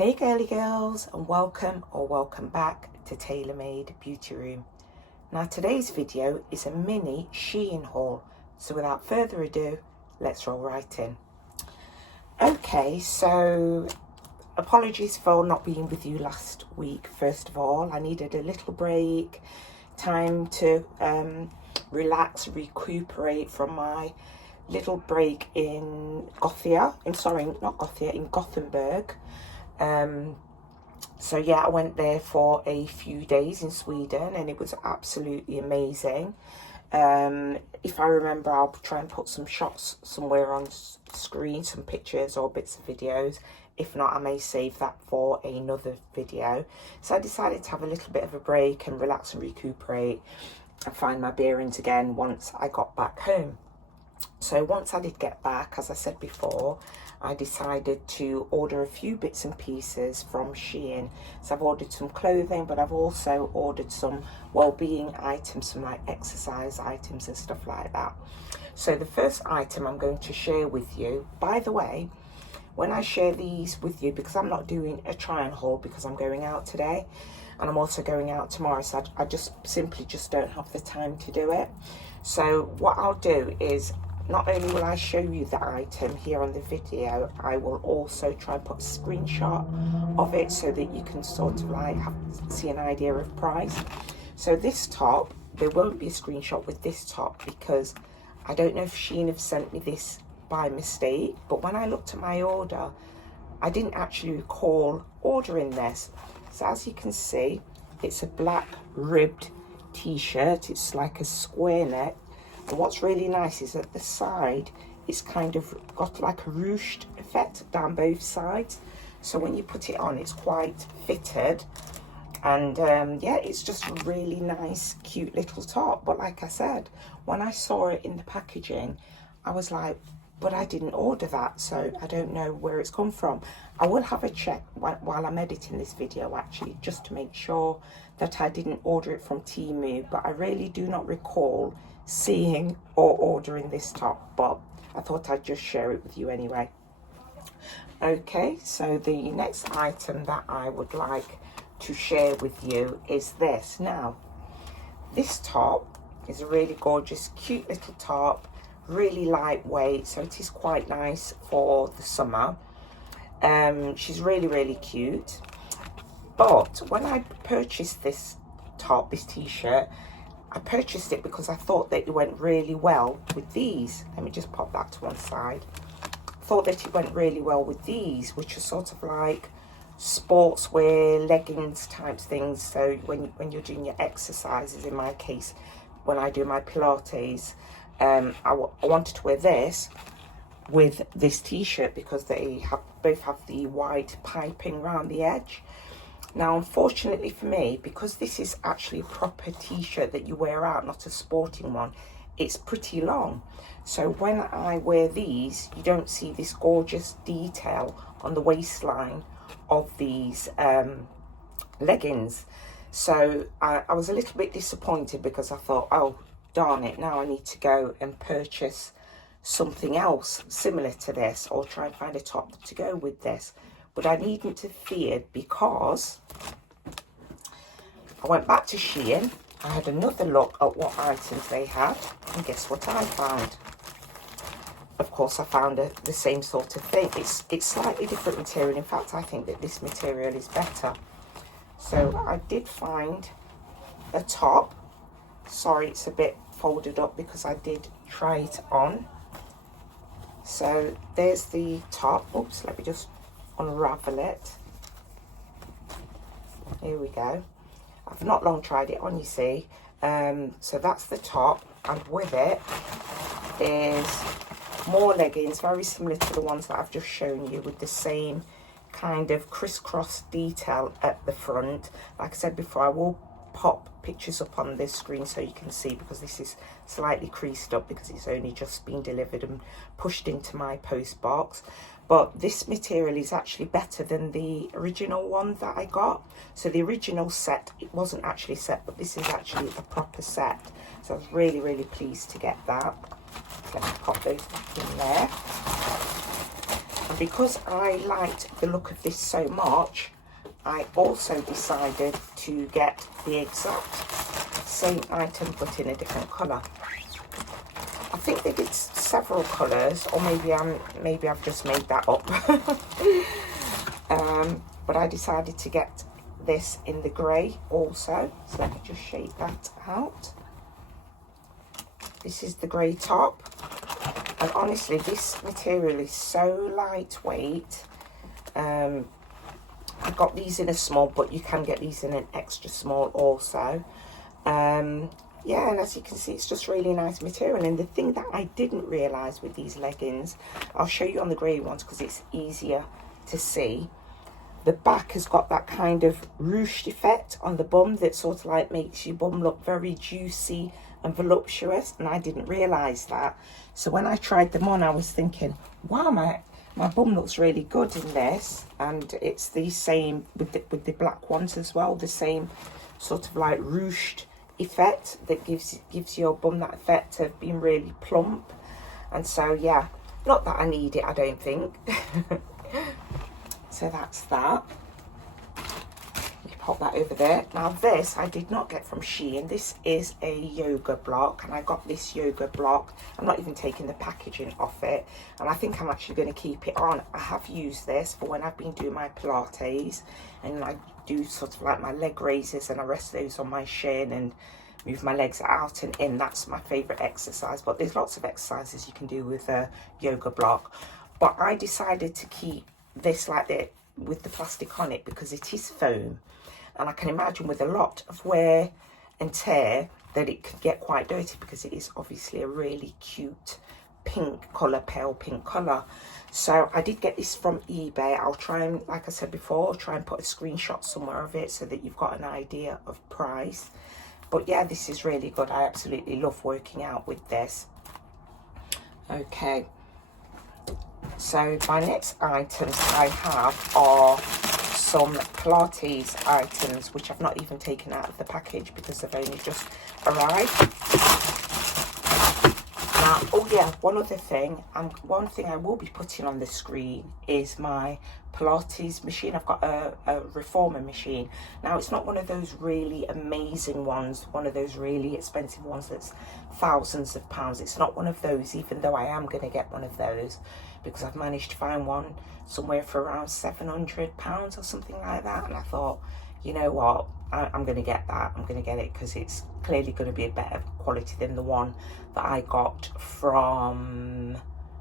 Hey girly girls, and welcome back to Tailor Made Beauty Room. Now today's video is a mini SHEIN haul, so without further ado, let's roll right in. Okay, so apologies for not being with you last week. First of all, I needed a little break, time to relax, recuperate from my little break in in Gothenburg. So yeah, I went there for a few days in Sweden and it was absolutely amazing. If I remember, I'll try and put some shots somewhere on screen, some pictures or bits of videos. If not, I may save that for another video. So I decided to have a little bit of a break and relax and recuperate and find my bearings again once I got back home. So once I did get back, as I said before, I decided to order a few bits and pieces from SHEIN. So I've ordered some clothing, but I've also ordered some well-being items, some like exercise items and stuff like that. So the first item I'm going to share with you, by the way, when I share these with you, because I'm not doing a try and haul because I'm going out today and I'm also going out tomorrow, so I simply don't have the time to do it. So what I'll do is, not only will I show you the item here on the video, I will also try and put a screenshot of it so that you can sort of like see an idea of price. So this top, there won't be a screenshot with this top because I don't know if SHEIN have sent me this by mistake, but when I looked at my order, I didn't actually recall ordering this. So as you can see, it's a black ribbed t-shirt. It's like a square neck. And what's really nice is at the side, it's kind of got like a ruched effect down both sides. So when you put it on, it's quite fitted. And yeah, it's just a really nice, cute little top. But like I said, when I saw it in the packaging, I was like, but I didn't order that, so I don't know where it's come from. I will have a check while I'm editing this video, actually, just to make sure that I didn't order it from Temu, but I really do not recall seeing or ordering this top, but I thought I'd just share it with you anyway. Okay, so the next item that I would like to share with you is this. Now, this top is a really gorgeous, cute little top, really lightweight, so it is quite nice for the summer. She's really cute. But when I purchased this top, this t-shirt, I purchased it because I thought that it went really well with these. Let me just pop that to one side. I thought that it went really well with these, which are sort of like sportswear, leggings type things. So when you're doing your exercises, in my case, when I do my Pilates, I wanted to wear this with this t-shirt because they both have the white piping around the edge. Now, unfortunately for me, because this is actually a proper t-shirt that you wear out, not a sporting one, it's pretty long. So when I wear these, you don't see this gorgeous detail on the waistline of these leggings. So I was a little bit disappointed because I thought, oh, darn it, now I need to go and purchase something else similar to this or try and find a top to go with this. But I needn't have feared because I went back to SHEIN. I had another look at what items they had, and guess what I found? Of course, I found the same sort of thing. It's slightly different material. In fact, I think that this material is better. So I did find a top. Sorry, it's a bit folded up because I did try it on. So there's the top. Oops, let me just unravel it. Here we go. I've not long tried it on, you see. So that's the top, and with it is more leggings, very similar to the ones that I've just shown you, with the same kind of crisscross detail at the front. Like I said before, I will pop pictures up on this screen so you can see, because this is slightly creased up because it's only just been delivered and pushed into my post box. But this material is actually better than the original one that I got. So the original set, it wasn't actually a set, but this is actually a proper set. So I was really pleased to get that. Let me pop those back in there. And because I liked the look of this so much, I also decided to get the exact same item but in a different colour. I think they did several colours, or maybe I've just made that up. But I decided to get this in the grey also. So let me just shake that out. This is the grey top. And honestly, this material is so lightweight. I got these in a small, but you can get these in an extra small also. Yeah, and as you can see, it's just really nice material. And the thing that I didn't realise with these leggings, I'll show you on the grey ones because it's easier to see. The back has got that kind of ruched effect on the bum that sort of like makes your bum look very juicy and voluptuous, and I didn't realise that. So when I tried them on, I was thinking, wow, my bum looks really good in this. And it's the same with the black ones as well, the same sort of like ruched effect that gives your bum that effect of being really plump. And so yeah, not that I need it, I don't think. So that's that. You pop that over there. Now this I did not get from SHEIN. This is a yoga block, and I got this yoga block. I'm not even taking the packaging off it, and I think I'm actually going to keep it on. I have used this for when I've been doing my Pilates, and I do sort of like my leg raises, and I rest those on my shin and move my legs out and in. That's my favourite exercise, but there's lots of exercises you can do with a yoga block. But I decided to keep this like that with the plastic on it because it is foam, and I can imagine with a lot of wear and tear that it could get quite dirty because it is obviously a really cute pink colour, pale pink colour. So I did get this from eBay. I'll try and, like I said before, I'll try and put a screenshot somewhere of it so that you've got an idea of price. But yeah, this is really good. I absolutely love working out with this. Okay. So my next items I have are some Pilates items, which I've not even taken out of the package because they've only just arrived. Now, oh yeah, one other thing, one thing I will be putting on the screen is my Pilates machine. I've got a reformer machine. Now, it's not one of those really amazing ones, one of those really expensive ones that's thousands of pounds. It's not one of those, even though I am going to get one of those, because I've managed to find one somewhere for around £700 or something like that. And I thought, you know what, I'm going to get that. I'm going to get it because it's clearly going to be a better quality than the one that I got from...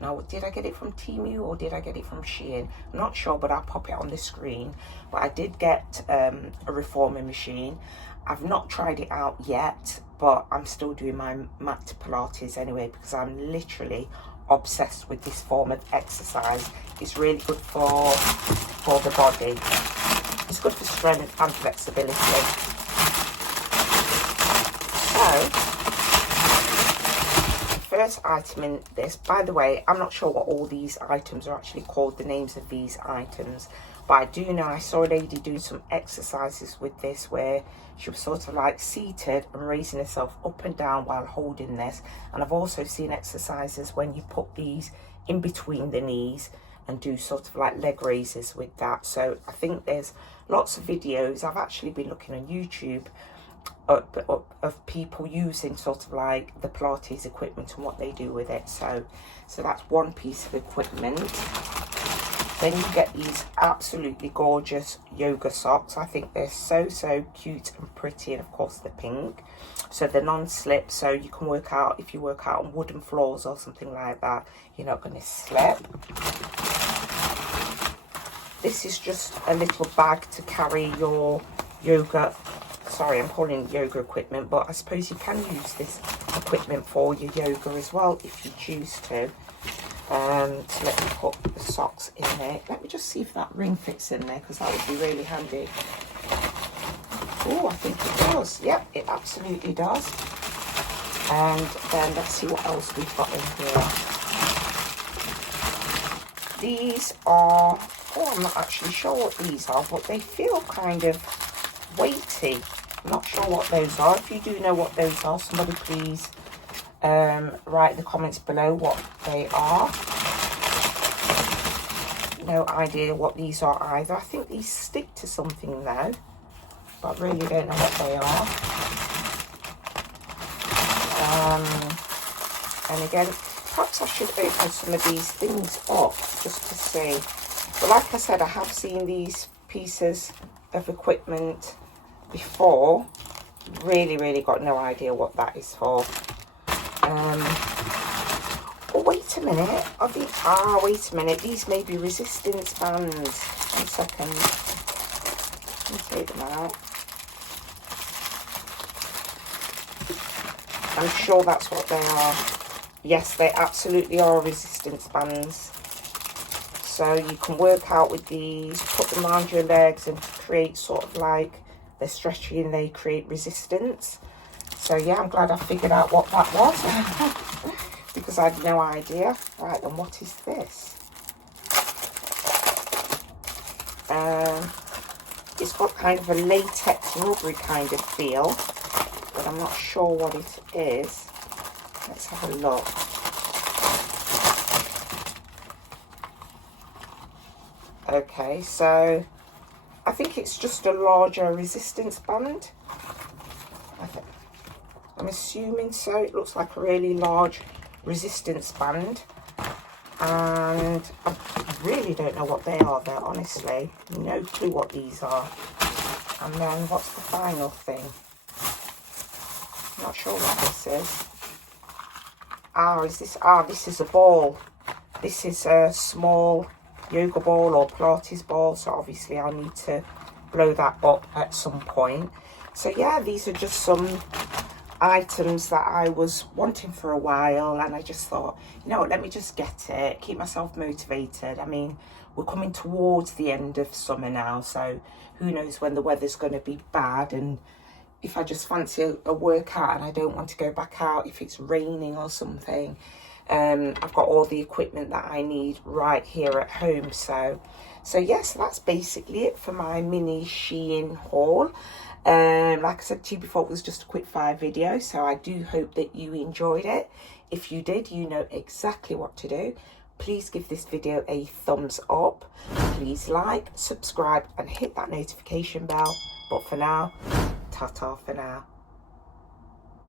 Now, did I get it from Temu or did I get it from SHEIN? I'm not sure, but I'll pop it on the screen. But I did get a reformer machine. I've not tried it out yet, but I'm still doing my mat Pilates anyway because I'm literally obsessed with this form of exercise. It's really good for the body. It's good for strength and flexibility. So, first item in this, by the way, I'm not sure what all these items are actually called, the names of these items, but I do know I saw a lady do some exercises with this where she was sort of like seated and raising herself up and down while holding this. And I've also seen exercises when you put these in between the knees and do sort of like leg raises with that. So I think there's lots of videos. I've actually been looking on YouTube of people using sort of like the Pilates equipment and what they do with it. So that's one piece of equipment. Then you get these absolutely gorgeous yoga socks. I think they're so cute and pretty, and of course they're pink. So they're non-slip, so you can work out, if you work out on wooden floors or something like that, you're not going to slip. This is just a little bag to carry your yoga, sorry, I'm calling it yoga equipment, but I suppose you can use this equipment for your yoga as well if you choose to. So let me put the socks in there. Let me just see if that ring fits in there, because that would be really handy. Oh, I think it does. Yep, it absolutely does. And then let's see what else we've got in here. These are, oh, I'm not actually sure what these are, but they feel kind of weighty. I'm not sure what those are. If you do know what those are, somebody please write in the comments below what they are. no idea what these are either. I think these stick to something though, but I really don't know what they are. And again, perhaps I should open some of these things up just to see. But like I said, I have seen these pieces of equipment before. Really got no idea what that is for. Oh, wait a minute. Wait a minute. These may be resistance bands. 1 second. Let me take them out. I'm sure that's what they are. Yes, they absolutely are resistance bands. So you can work out with these, put them around your legs and create sort of like, they're stretchy and they create resistance. So yeah, I'm glad I figured out what that was. Because I had no idea. Right, then what is this? It's got kind of a latex rubbery kind of feel, but I'm not sure what it is. Let's have a look. Okay, so I think it's just a larger resistance band. I'm assuming so. It looks like a really large resistance band, and I really don't know what they are there, honestly. No clue what these are. And then what's the final thing? I'm not sure what this is. This is a ball. This is a small yoga ball or Pilates ball, so obviously I need to blow that up at some point. So yeah, these are just some items that I was wanting for a while, and I just thought, you know what, let me just get it, keep myself motivated. I mean, we're coming towards the end of summer now, so who knows when the weather's going to be bad, and if I just fancy a workout and I don't want to go back out if it's raining or something, I've got all the equipment that I need right here at home. So yes, that's basically it for my mini SHEIN haul. Like I said to you before, it was just a quick fire video, so I do hope that you enjoyed it. If you did, you know exactly what to do. Please give this video a thumbs up. Please like, subscribe and hit that notification bell. But for now, ta-ta for now.